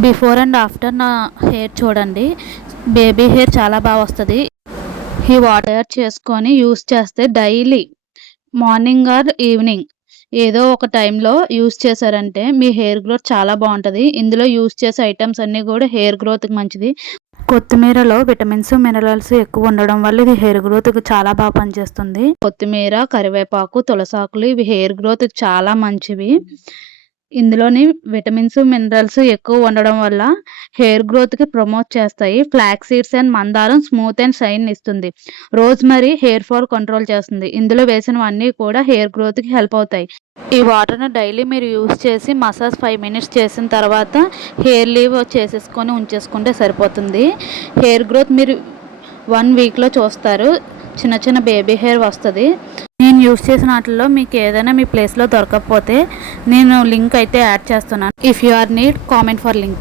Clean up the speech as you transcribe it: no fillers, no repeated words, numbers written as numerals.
Before and after నా hair చూడండి. Baby hair చాలా బాగా వస్తుంది. ఈ వాటర్ చేసుకొని యూస్ చేస్తే డైలీ మార్నింగ్ ఆర్ ఈవినింగ్ ఏదో ఒక టైంలో యూస్ చేశారంటే మీ హెయిర్ గ్రోత్ చాలా బాగుంటుంది. ఇందులో యూస్ చేసే ఐటమ్స్ అన్నీ కూడా హెయిర్ గ్రోత్కి మంచిది. కొత్తిమీరలో విటమిన్స్ మినరల్స్ ఎక్కువ ఉండడం వల్ల ఇది హెయిర్ గ్రోత్కి చాలా బాగా పనిచేస్తుంది. కొత్తిమీర, కరివేపాకు, తులసాకులు ఇవి హెయిర్ గ్రోత్కి చాలా మంచివి. ఇందులోని విటమిన్స్ మినరల్స్ ఎక్కువ ఉండడం వల్ల హెయిర్ గ్రోత్కి ప్రమోట్ చేస్తాయి. ఫ్లాక్ సీడ్స్ అండ్ మందారం స్మూత్ అండ్ షైన్ ఇస్తుంది. రోజ్మరీ హెయిర్ ఫాల్ కంట్రోల్ చేస్తుంది. ఇందులో వేసినవన్నీ కూడా హెయిర్ గ్రోత్కి హెల్ప్ అవుతాయి. ఈ వాటర్ని డైలీ మీరు యూస్ చేసి మసాజ్ 5 మినిట్స్ చేసిన తర్వాత హెయిర్ లీవ్ చేసేసుకొని ఉంచేసుకుంటే సరిపోతుంది. హెయిర్ గ్రోత్ మీరు 1 వీక్లో చూస్తారు. చిన్న చిన్న బేబీ హెయిర్ వస్తుంది. నేను యూస్ చేసిన వాటిల్లో మీకు ఏదైనా మీ ప్లేస్లో దొరకకపోతే నేను లింక్ అయితే యాడ్ చేస్తున్నాను. If you are need comment for link.